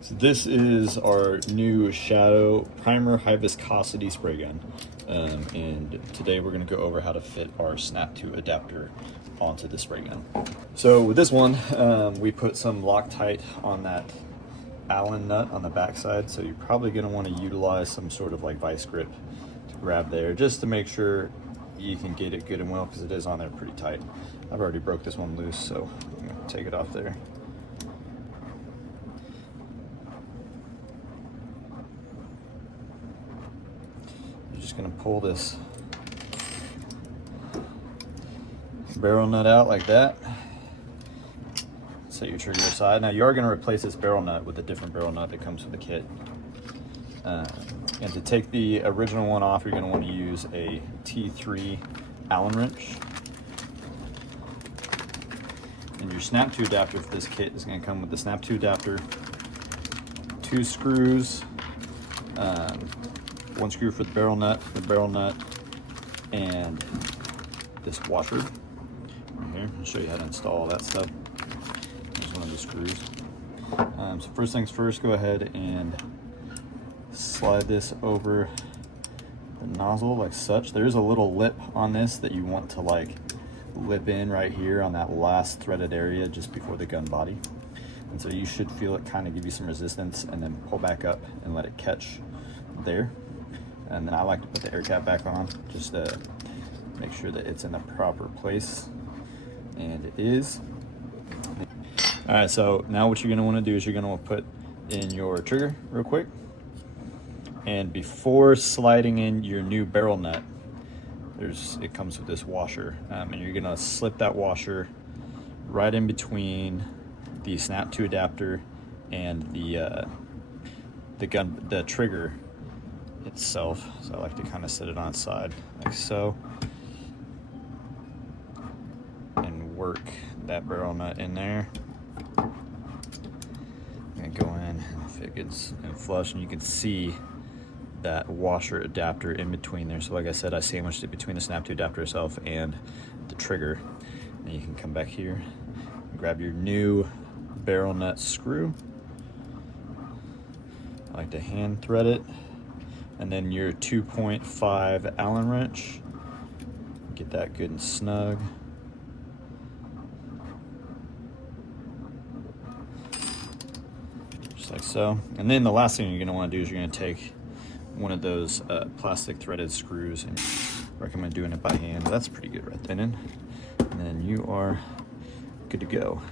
So this is our new Shadow Primer High Viscosity Spray Gun. And today we're going to go over how to fit our SNAP2 adapter onto the spray gun. So with this one, we put some Loctite on that Allen nut on the backside. So you're probably going to want to utilize some sort of like vice grip to grab there, just to make sure you can get it good and well, because it is on there pretty tight. I've already broke this one loose, so I'm going to take it off there. You're just going to pull this barrel nut out like that. Set your trigger aside. Now you are going to replace this barrel nut with a different barrel nut that comes with the kit. And to take the original one off, you're going to want to use a T3 Allen wrench. And your SNAP2 adapter for this kit is going to come with the SNAP2 adapter, 2 screws, 1 screw for the barrel nut, and this washer right here. I'll show you how to install all that stuff. There's one of the screws. So first things first, go ahead and slide this over the nozzle like such. There's a little lip on this that you want to like lip in right here on that last threaded area just before the gun body. And so you should feel it kind of give you some resistance, and then pull back up and let it catch there. And then I like to put the air cap back on just to make sure that it's in the proper place, and it is. All right, so now what you're gonna wanna do is you're gonna wanna put in your trigger real quick. And before sliding in your new barrel nut, it comes with this washer, and you're gonna slip that washer right in between the SNAP2 adapter and the trigger itself. So I like to kind of set it on its side like so, and work that barrel nut in there. And go in, if it gets in flush, and you can see that washer adapter in between there. So like I said, I sandwiched it between the SNAP2 adapter itself and the trigger. And you can come back here and grab your new barrel nut screw. I like to hand thread it. And then your 2.5 Allen wrench. Get that good and snug. Just like so. And then the last thing you're gonna wanna do is you're gonna take one of those plastic threaded screws, and recommend doing it by hand. That's pretty good right then. And then you are good to go.